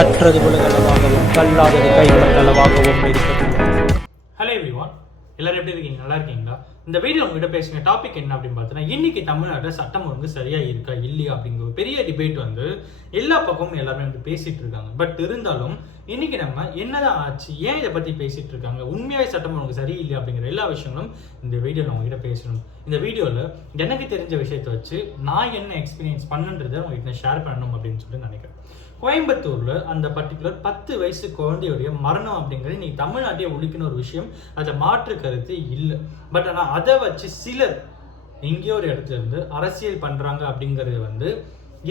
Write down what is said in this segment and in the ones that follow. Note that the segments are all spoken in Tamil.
கற்றது உலகளவாகவும் கல்லாதது கைவிடங்களவாகவும் இருக்கிறது. ஹலோ எவ்ரிவான், எல்லாரும் எப்படி இருக்கீங்க? நல்லா இருக்கீங்களா? இந்த வீடியோ உங்ககிட்ட பேசுங்க டாபிக் என்ன அப்படின்னு பார்த்தீங்கன்னா, இன்னைக்கு தமிழ்நாட்டில் சட்டம் ஒழுங்கு சரியா இருக்கா இல்லையா அப்படிங்கிற ஒரு பெரிய டிபேட் வந்து எல்லா பக்கமும் எல்லாருமே வந்து பேசிட்டு இருக்காங்க. பட் இருந்தாலும் இன்னைக்கு நம்ம என்னதான் ஆச்சு, ஏன் இதை பத்தி பேசிட்டு இருக்காங்க, உண்மையாவே சட்டம் ஒழுங்கு சரியில்லை அப்படிங்கிற எல்லா விஷயங்களும் இந்த வீடியோவில் உங்ககிட்ட பேசணும். இந்த வீடியோவில் எனக்கு தெரிஞ்ச விஷயத்தை வச்சு நான் என்ன எக்ஸ்பீரியன்ஸ் பண்ணுன்றதை உங்ககிட்ட ஷேர் பண்ணணும் அப்படின்னு சொல்லிட்டு நினைக்கிறேன். கோயம்புத்தூர்ல அந்த பர்டிகுலர் 10 வயசு குழந்தையுடைய மரணம் அப்படிங்கிறது இன்னைக்கு தமிழ்நாட்டையே ஒழிக்கின ஒரு விஷயம். அதை மாற்று கருத்து இல்லை. பட் ஆனால் அதை வச்சு சிலர் எங்கேயோ ஒரு இடத்துல இருந்து அரசியல் பண்றாங்க அப்படிங்கிறது வந்து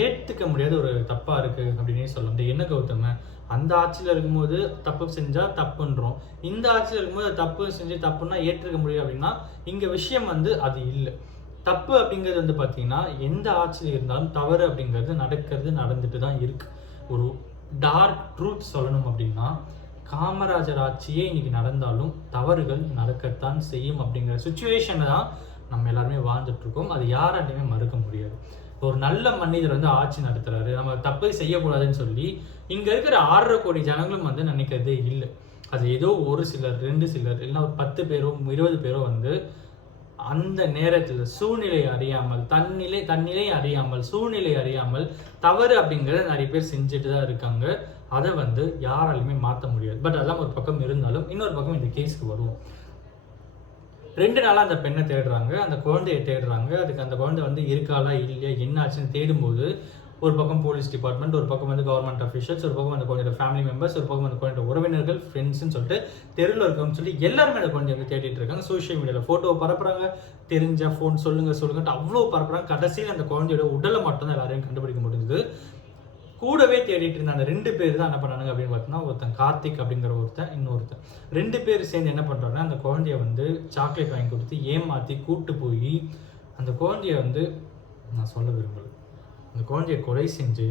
ஏற்றுக்க முடியாத ஒரு தப்பா இருக்கு அப்படின்னே சொல்லலாம். என்ன கௌதம, அந்த ஆட்சியில் இருக்கும்போது தப்பு செஞ்சா தப்புன்றோம், இந்த ஆட்சியில் இருக்கும்போது தப்பு செஞ்சு தப்புன்னா ஏற்றுக்க முடியும் அப்படின்னா இங்க விஷயம் வந்து அது இல்லை. தப்பு அப்படிங்கிறது வந்து பார்த்தீங்கன்னா எந்த ஆட்சியில் இருந்தாலும் தவறு அப்படிங்கிறது நடந்துட்டு தான் இருக்கு. ஒரு டார்க் ட்ரூத் சொல்லணும் அப்படின்னா காமராஜர் ஆட்சியே இன்னைக்கு நடந்தாலும் தவறுகள் நடக்கத்தான் செய்யும் அப்படிங்கிற சுச்சுவேஷனை தான் நம்ம எல்லாருமே வாழ்ந்துட்டு இருக்கோம். அது யாராலையுமே மறுக்க முடியாது. ஒரு நல்ல மனிதர் வந்து ஆட்சி நடத்துறாரு, நம்ம தப்பை செய்யக்கூடாதுன்னு சொல்லி இங்க இருக்கிற 6.5 கோடி ஜனங்களும் வந்து நினைக்கிறதே இல்லை. அது ஏதோ ஒரு சிலர் 2 சிலர் இல்லைன்னா ஒரு 10 பேரோ 20 பேரோ வந்து அந்த நேரத்தில் சூழ்நிலை அறியாமல் தன்னிலை அறியாமல் சூழ்நிலை அறியாமல் தவறு அப்படிங்கிறத நிறைய பேர் செஞ்சுட்டு தான் இருக்காங்க. அதை வந்து யாராலுமே மாற்ற முடியாது. பட் அதெல்லாம் ஒரு பக்கம் இருந்தாலும் இன்னொரு பக்கம் இந்த கேஸ்க்கு வருவோம். 2 நாளாக அந்த பெண்ணை தேடுறாங்க, அந்த குழந்தையை தேடுறாங்க. அதுக்கு அந்த குழந்தை வந்து இருக்காளா இல்லையா என்ன ஆச்சுன்னு தேடும்போது ஒரு பக்கம் போலீஸ் டிபார்ட்மெண்ட், ஒரு பக்கம் வந்து கவர்மெண்ட் அஃபிஷியல்ஸ், ஒரு பக்கம் அந்த குழந்தையோட ஃபேமிலி மெம்பர்ஸ், ஒரு பக்கம் அந்த குழந்தையோட உறவினர்கள், ஃப்ரெண்ட்ஸ்ன்னு சொல்லிட்டு தெருவில் இருக்கவங்க சொல்லி எல்லாருமே அந்த குழந்தைய வந்து தேடிட்டு இருக்காங்க. சோஷியல் மீடியாவில் ஃபோட்டோ பரப்புறாங்க, தெரிஞ்ச ஃபோன் சொல்லுங்கட்டு அவ்வளோ பரப்புறாங்க. கடைசியில் அந்த குழந்தையோட உடலை மட்டும் தான் எல்லாரையும் கண்டுபிடிக்க முடிஞ்சது. கூடவே தேடிட்டு இருந்த அந்த 2 பேர் தான் என்ன பண்ணாங்க அப்படின்னு பார்த்தீங்கன்னா, ஒருத்தன் கார்த்திக் அப்படிங்கிற இன்னொருத்தன் 2 பேர் சேர்ந்து என்ன பண்ணுறாங்கன்னா, அந்த குழந்தைய வந்து சாக்லேட் வாங்கி கொடுத்து ஏமாற்றி கூப்பிட்டு போய் அந்த குழந்தைய வந்து, நான் சொல்ல விரும்பலை, அந்த குழந்தைய கொலை செஞ்சு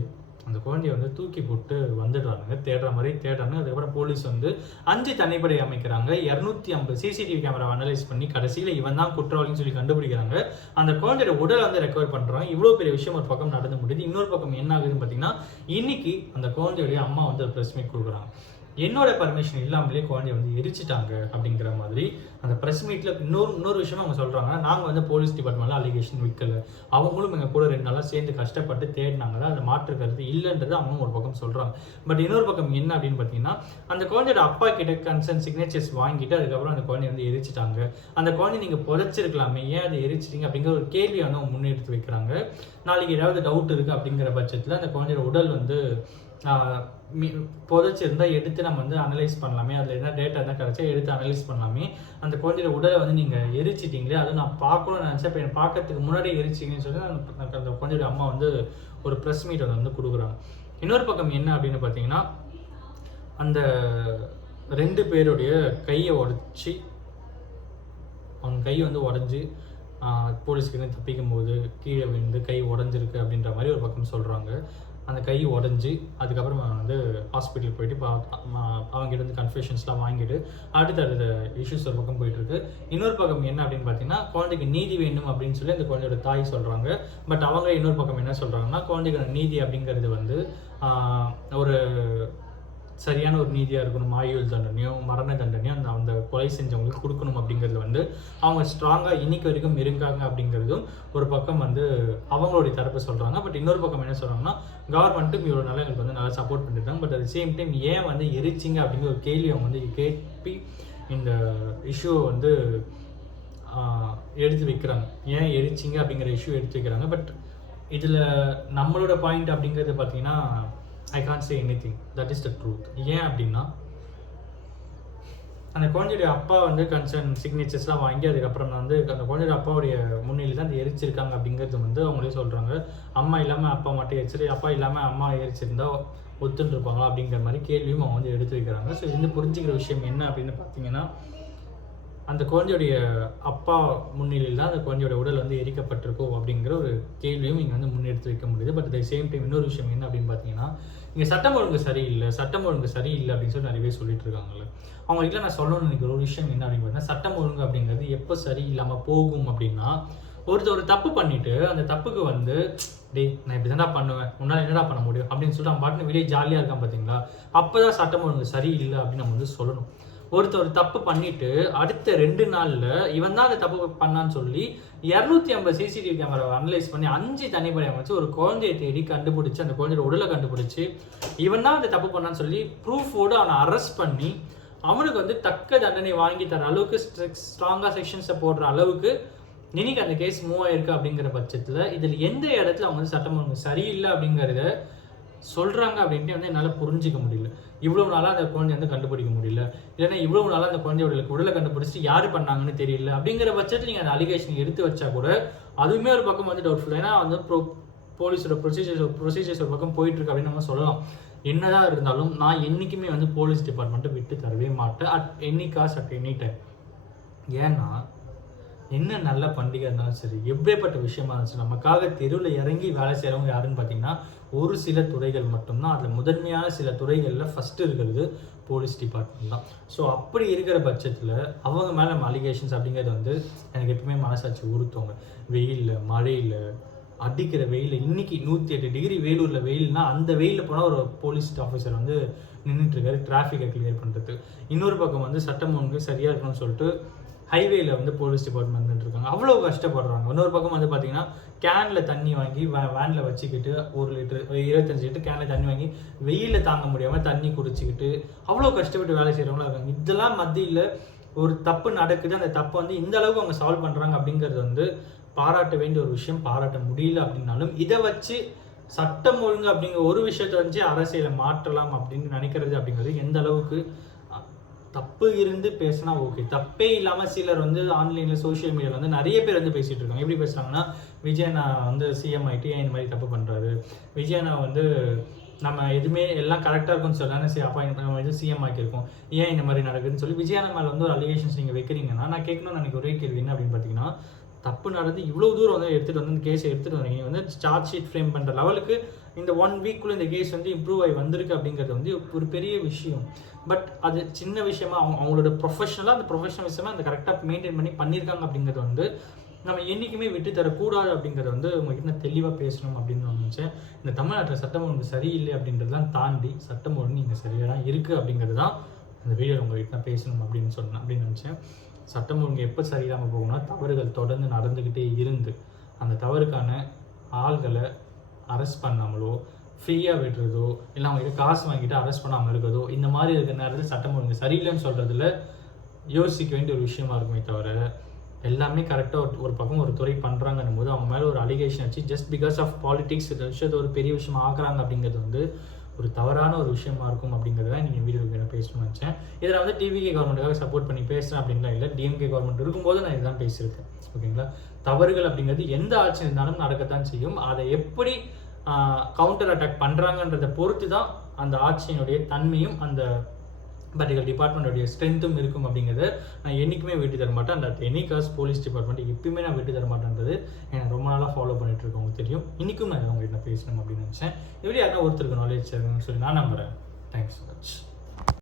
அந்த குழந்தைய வந்து தூக்கி போட்டு வந்துடுறாங்க. தேடுற மாதிரி தேடுறாங்க. அதுக்கப்புறம் போலீஸ் வந்து 5 தனிப்படை அமைக்கிறாங்க. 250 சிசிடிவி கேமரா அனலைஸ் பண்ணி கடைசியில் இவன் தான் குற்றவாளின்னு சொல்லி கண்டுபிடிக்கிறாங்க. அந்த குழந்தையோட உடலை வந்து ரெக்கவர் பண்ணுறாங்க. இவ்வளோ பெரிய விஷயம் ஒரு பக்கம் நடந்து முடியுது. இன்னொரு பக்கம் என்ன ஆகுதுன்னு பார்த்தீங்கன்னா, இன்னைக்கு அந்த குழந்தையோடைய அம்மா வந்து ப்ரெஸ் மீட் கொடுக்குறாங்க. என்னோட பர்மிஷன் இல்லாமலே குழந்தைய வந்து எரிச்சிட்டாங்க அப்படிங்கிற மாதிரி அந்த ப்ரெஸ் மீட்டில் இன்னொரு விஷயமா அவங்க சொல்கிறாங்க. நாங்கள் வந்து போலீஸ் டிபார்ட்மெண்ட்டில் அலிகேஷன் வைக்கல, அவங்களும் எங்கள் கூட 2 நாளாக சேர்ந்து கஷ்டப்பட்டு தேடினாங்க, அதை மாற்று கருத்து இல்லைன்றது அவங்க ஒரு பக்கம் சொல்கிறாங்க. பட் இன்னொரு பக்கம் என்ன அப்படின்னு பார்த்தீங்கன்னா, அந்த குழந்தையோட அப்பா கிட்ட கன்சர்ன் சிக்னேச்சர்ஸ் வாங்கிட்டு அதுக்கப்புறம் அந்த குழந்தைய வந்து எரிச்சிட்டாங்க. அந்த குழந்தை நீங்கள் புதைச்சிருக்கலாமே, ஏன் அதை எரிச்சிட்டிங்க அப்படிங்கிற ஒரு கேள்வியை வந்து அவங்க முன்னெடுத்து வைக்கிறாங்க. நாளைக்கு ஏதாவது டவுட் இருக்குது அப்படிங்கிற பட்சத்தில் அந்த குழந்தையோட உடல் வந்து புதைச்சிருந்தா எடுத்து நம்ம வந்து அனலைஸ் பண்ணலாமே, அதில் என்ன டேட்டா என்ன கிடச்சா எடுத்து அனலைஸ் பண்ணலாமே, அந்த குழந்தையோட உடலை வந்து நீங்கள் எரிச்சிட்டிங்களே, அதை நான் பார்க்கணும்னு நினச்சேன், இப்போ எனக்கு பார்க்கறதுக்கு முன்னாடியே எரிச்சிங்கன்னு சொல்லி அந்த குழந்தையோட அம்மா வந்து ஒரு ப்ரெஸ் மீட் வந்து கொடுக்குறாங்க. இன்னொரு பக்கம் என்ன அப்படின்னு பார்த்தீங்கன்னா, அந்த 2 பேருடைய கையை உடச்சி அவங்க கை வந்து உடஞ்சி போலீஸ்க்கு தப்பிக்கும் போது கீழே விழுந்து கை உடஞ்சிருக்கு அப்படின்ற மாதிரி ஒரு பக்கம் சொல்கிறாங்க. அந்த கை உடஞ்சி அதுக்கப்புறம் வந்து ஹாஸ்பிட்டலுக்கு போயிட்டு அவங்ககிட்ட வந்து கன்ஃபெஷன்ஸ்லாம் வாங்கிட்டு அடுத்த இஷ்யூஸ் ஒரு பக்கம் போயிட்டுருக்கு. இன்னொரு பக்கம் என்ன அப்படின்னு பார்த்தீங்கன்னா, குழந்தைக்கு நீதி வேணும் அப்படின்னு சொல்லி அந்த குழந்தையோட தாய் சொல்கிறாங்க. பட் அவங்க இன்னொரு பக்கம் என்ன சொல்கிறாங்கன்னா, குழந்தைக்கு நீதி அப்படிங்கிறது வந்து ஒரு சரியான ஒரு நீதியாக இருக்கணும், ஆயுள் தண்டனையோ மரண தண்டனையோ அந்த கொலை செஞ்சவங்களுக்கு கொடுக்கணும் அப்படிங்கிறது வந்து அவங்க ஸ்ட்ராங்காக இன்னைக்கு வரைக்கும் இருக்காங்க அப்படிங்கிறதும் ஒரு பக்கம் வந்து அவங்களுடைய தரப்பு சொல்கிறாங்க. பட் இன்னொரு பக்கம் என்ன சொல்கிறாங்கன்னா, கவர்மெண்ட்டும் இவ்வளோ நாள் எங்களுக்கு வந்து நல்லா சப்போர்ட் பண்ணியிருக்காங்க. பட் அட் சேம் டைம் ஏன் வந்து எரிச்சிங்க அப்படிங்கிற ஒரு கேள்வி அவங்க வந்து கேட்பி இந்த இஷ்யூவை வந்து எடுத்து வைக்கிறாங்க. ஏன் எரிச்சிங்க அப்படிங்கிற இஷ்யூ எடுத்து வைக்கிறாங்க. பட் இதில் நம்மளோட பாயிண்ட் அப்படிங்கிறது பார்த்தீங்கன்னா, I can't say anything. That is the truth. ஏன் அப்படின்னா, அந்த குழந்தையுடைய அப்பா வந்து கன்சர்ன் சிக்னேச்சர்ஸ்லாம் வாங்கி அதுக்கப்புறம் வந்து அந்த குழந்தையோட அப்பாவுடைய முன்னிலையில் தான் எரிச்சிருக்காங்க அப்படிங்கிறது வந்து அவங்களே சொல்கிறாங்க. அம்மா இல்லாமல் அப்பா மட்டும் எரிச்சிரு, அப்பா இல்லாமல் அம்மா எரிச்சிருந்தா ஒத்துன்னு இருப்பாங்களா அப்படிங்கிற மாதிரி கேள்வியும் அவங்க வந்து எடுத்து வைக்கிறாங்க. ஸோ இது புரிஞ்சுக்கிற விஷயம் என்ன அப்படின்னு பார்த்தீங்கன்னா, அந்த குழந்தையுடைய அப்பா முன்னிலையில் தான் அந்த குழந்தையோட உடல் வந்து எரிக்கப்பட்டிருக்கும் அப்படிங்கிற ஒரு கேள்வியும் இங்கே வந்து முன்னெடுத்து வைக்க முடியுது. பட் அட் சேம் டைம் இன்னொரு விஷயம் என்ன அப்படின்னு பார்த்தீங்கன்னா, இங்கே சட்டம் ஒழுங்கு சரியில்லை அப்படின்னு சொல்லி நிறைய பேர் சொல்லிட்டு இருக்காங்கல்ல. அவங்களுக்கு நான் சொல்லணும்னு நினைக்கிற ஒரு விஷயம் என்ன அப்படின்னு பார்த்தீங்கன்னா, சட்டம் ஒழுங்கு அப்படிங்கிறது எப்போ சரியில்லாமல் போகும் அப்படின்னா, ஒருத்தர் ஒரு தப்பு பண்ணிட்டு அந்த தப்புக்கு வந்து டேய் நான் இப்படி தான்டா பண்ணுவேன், உன்னால் என்னடா பண்ண முடியும் அப்படின்னு சொல்லிட்டு அவன் பாட்டுன்னு வெளியே ஜாலியாக இருக்கான் பார்த்தீங்களா, அப்போதான் சட்டம் ஒழுங்கு சரியில்லை அப்படின்னு நம்ம வந்து சொல்லணும். ஒருத்தர் தப்பு பண்ணிட்டு அடுத்த 2 நாள்ல இவன் தான் அந்த தப்பு பண்ணான்னு சொல்லி 250 சிசிடிவி கேமராவை அனலைஸ் பண்ணி 5 தனிப்படை அமைச்சு ஒரு குழந்தையை தேடி கண்டுபிடிச்சு அந்த குழந்தையோட உடலை கண்டுபிடிச்சு இவன் தான் அந்த தப்பு பண்ணான்னு சொல்லி ப்ரூஃபோடு அவனை அரெஸ்ட் பண்ணி அவனுக்கு வந்து தக்க தண்டனை வாங்கி தர அளவுக்கு ஸ்ட்ராங்காக செக்ஷன்ஸை போடுற அளவுக்கு இன்னைக்கு அந்த கேஸ் மூவ் ஆயிருக்கு. அப்படிங்கிற பட்சத்தில் இதில் எந்த இடத்துல அவங்க வந்து சட்டம் ஒழுங்கு சரியில்லை அப்படிங்கிறத சொல்கிறாங்க அப்படின்ட்டு வந்து என்னால் புரிஞ்சிக்க முடியல. இவ்வளவு நாளாக அந்த குழந்தைய வந்து கண்டுபிடிக்க முடியல, இல்லைன்னா இவ்வளவு நாளாக அந்த குழந்தையோட உடலை கண்டுபிடிச்சிட்டு யார் பண்ணாங்கன்னு தெரியல. அப்படிங்கிற பட்சத்தில் நீங்கள் அந்த அலிகேஷன் எடுத்து வச்சா கூட அதுவுமே ஒரு பக்கம் வந்து டவுட்ஃபுல். ஏன்னா வந்து போலீஸோட ப்ரொசீஜர்ஸ் ஒரு பக்கம் போயிட்டு இருக்கு அப்படின்னு நம்ம சொல்லலாம். என்னதான் இருந்தாலும் நான் என்றைக்குமே வந்து போலீஸ் டிபார்ட்மெண்ட்டை விட்டு தரவே மாட்டேன் at any cost at any time. ஏன்னா என்ன நல்ல பண்டிகை இருந்தாலும் சரி, எப்பேற்பட்ட விஷயமா இருந்துச்சு, நமக்காக தெருவில் இறங்கி வேலை செய்கிறவங்க யாருன்னு பார்த்தீங்கன்னா ஒரு சில துறைகள் மட்டும்தான். அதில் முதன்மையான சில துறைகளில் ஃபஸ்ட்டு இருக்கிறது போலீஸ் டிபார்ட்மெண்ட் தான். ஸோ அப்படி இருக்கிற பட்சத்தில் அவங்க மேலே நம்ம அலிகேஷன்ஸ் அப்படிங்கிறது வந்து எனக்கு எப்பவுமே மனசாட்சி உறுத்துவாங்க. வெயிலில், மழையில், அடிக்கிற வெயிலில், இன்னைக்கு 108 டிகிரி வேலூரில் வெயில்னா அந்த வெயிலில் போனால் ஒரு போலீஸ் ஆஃபீஸர் வந்து நின்றுட்டுருக்காரு டிராஃபிக்கை கிளியர் பண்ணுறது. இன்னொரு பக்கம் வந்து சட்டம் ஒழுங்கு சரியாக இருக்கணும்னு சொல்லிட்டு ஹைவேல வந்து போலீஸ் டிபார்ட்மெண்ட் இருக்காங்க, அவ்வளோ கஷ்டப்படுறாங்க. இன்னொரு பக்கம் வந்து பார்த்தீங்கன்னா கேனில் தண்ணி வாங்கி வேனில் வச்சுக்கிட்டு 1 லிட்டர் 25 லிட்டர் கேனில் தண்ணி வாங்கி வெயிலில் தாங்க முடியாமல் தண்ணி குடிச்சிக்கிட்டு அவ்வளோ கஷ்டப்பட்டு வேலை செய்கிறவங்களா இருக்காங்க. இதெல்லாம் மத்தியில் ஒரு தப்பு நடக்குது, அந்த தப்பை வந்து இந்த அளவுக்கு அவங்க சால்வ் பண்ணுறாங்க அப்படிங்கிறது வந்து பாராட்ட வேண்டிய ஒரு விஷயம். பாராட்ட முடியல அப்படின்னாலும் இதை வச்சு சட்டம் ஒழுங்கு அப்படிங்கிற ஒரு விஷயத்தை வச்சு அரசியலை மாற்றலாம் அப்படின்னு நினைக்கிறது அப்படிங்கிறது எந்த அளவுக்கு தப்பு இருந்து பேசினா ஓகே. தப்பே இல்லாமல் சிலர் வந்து ஆன்லைனில் சோஷியல் மீடியாவில் வந்து நிறைய பேர் வந்து பேசிகிட்டு இருக்காங்க. எப்படி பேசுகிறாங்கன்னா, விஜயண்ணா வந்து சிஎம் ஆகிட்டு ஏன் இந்த மாதிரி தப்பு பண்ணுறாரு, விஜயண்ணா வந்து நம்ம எதுவுமே எல்லாம் கரெக்டாக இருக்கும்னு சொல்லலாம், சரி அப்பா நம்ம வந்து சிஎம் ஆக்கியிருக்கோம், ஏன் இந்த மாதிரி நடக்குதுன்னு சொல்லி விஜயண்ணா மேலே வந்து ஒரு அலிகேஷன்ஸ் நீங்கள் வைக்கிறீங்கன்னா நான் கேட்கணும்னு எனக்கு ஒரே கேள்வி என்ன அப்படின்னு பார்த்தீங்கன்னா, தப்பு நடந்து இவ்வளோ தூரம் வந்து எடுத்துகிட்டு வந்து கேஸை எடுத்துகிட்டு வரீங்க, வந்து சார்ஜ் ஷீட் ஃப்ரேம் பண்ணுற லெவலுக்கு இந்த 1 வீக்குள்ளே இந்த கேஸ் வந்து இம்ப்ரூவ் ஆகி வந்திருக்கு அப்படிங்கிறது வந்து ஒரு பெரிய விஷயம். பட் அது சின்ன விஷயமா அவங்களோட ப்ரொஃபஷனலாக அந்த ப்ரொஃபஷனலிசமாக அந்த கரெக்டாக மெயின்டைன் பண்ணி பண்ணியிருக்காங்க அப்படிங்கிறது வந்து நம்ம என்றைக்குமே விட்டு தரக்கூடாது அப்படிங்கிறத வந்து உங்ககிட்ட தெளிவாக பேசணும் அப்படின்னு நான் நினச்சேன். இந்த தமிழ்நாட்டில் சட்டம் ஒழுங்கு சரியில்லை அப்படின்றதெல்லாம் தாண்டி சட்டம் ஒழுங்கு இங்கே சரியாக தான் இருக்குது அப்படிங்கிறது தான் அந்த வீடியோவில் உங்ககிட்ட பேசணும் அப்படின்னு நினச்சேன். சட்டம் ஒழுங்கு எப்போ சரியில்லாமல் போகணும்னா தவறுகள் தொடர்ந்து நடந்துக்கிட்டே இருந்து அந்த தவறுக்கான ஆள்களை அரெஸ்ட் பண்ணாமலோ ஃப்ரீயாக விடுறதோ இல்லை அவங்ககிட்ட காசு வாங்கிட்டு அரெஸ்ட் பண்ணாமல் இருக்கிறதோ இந்த மாதிரி இருக்கிற நேரத்தில் சட்டம் ஒழுங்கு சரியில்லைன்னு சொல்கிறதுல யோசிக்க வேண்டிய ஒரு விஷயமா இருக்குமே தவிர எல்லாமே கரெக்டாக ஒரு பக்கம் ஒரு துறை பண்ணுறாங்கன்னும் போது அவங்க மேலே ஒரு அலிகேஷன் வச்சு ஜஸ்ட் பிகாஸ் ஆஃப் பாலிடிக்ஸ் இந்த விஷயத்தை ஒரு பெரிய விஷயமா ஆக்குறாங்க அப்படிங்கிறது வந்து ஒரு தவறான ஒரு விஷயமா இருக்கும் அப்படிங்கிறத நீங்கள் வீடியோக்கு பேசணும்னு நினச்சேன். இதில் வந்து டிவிகே கவர்மெண்ட்டுக்காக சப்போர்ட் பண்ணி பேசுகிறேன் அப்படின்லாம் இல்லை, டிஎம்கே கவர்மெண்ட் இருக்கும்போது நான் இதுதான் பேசியிருக்கேன். ஓகேங்களா, தவறுகள் அப்படிங்கிறது எந்த ஆட்சி இருந்தாலும் நடக்கத்தான் செய்யும். அதை எப்படி கவுண்டர் அட்டாக் பண்ணுறாங்கன்றதை பொறுத்து தான் அந்த ஆட்சியினுடைய தன்மையும் அந்த பர்டிகுலர் டிபார்ட்மெண்ட்டோடைய ஸ்ட்ரென்த்தும் இருக்கும் அப்படிங்கிறத நான் என்றைக்குமே விட்டு தர மாட்டேன். அந்த எனி காஸ்ட் போலீஸ் டிபார்ட்மெண்ட் எப்பயுமே நான் விட்டு தர மாட்டேன்றது எனக்கு ரொம்ப நாளாக ஃபாலோ பண்ணிட்டு இருக்கவங்க தெரியும். இன்றைக்கும் நான் உங்கள்கிட்ட பேசணும் அப்படின்னு நினச்சேன். எப்படி யாரும் ஒருத்தருக்கு நாலேஜ் இருக்குன்னு சொல்லி நான் நம்புகிறேன். Thanks so much.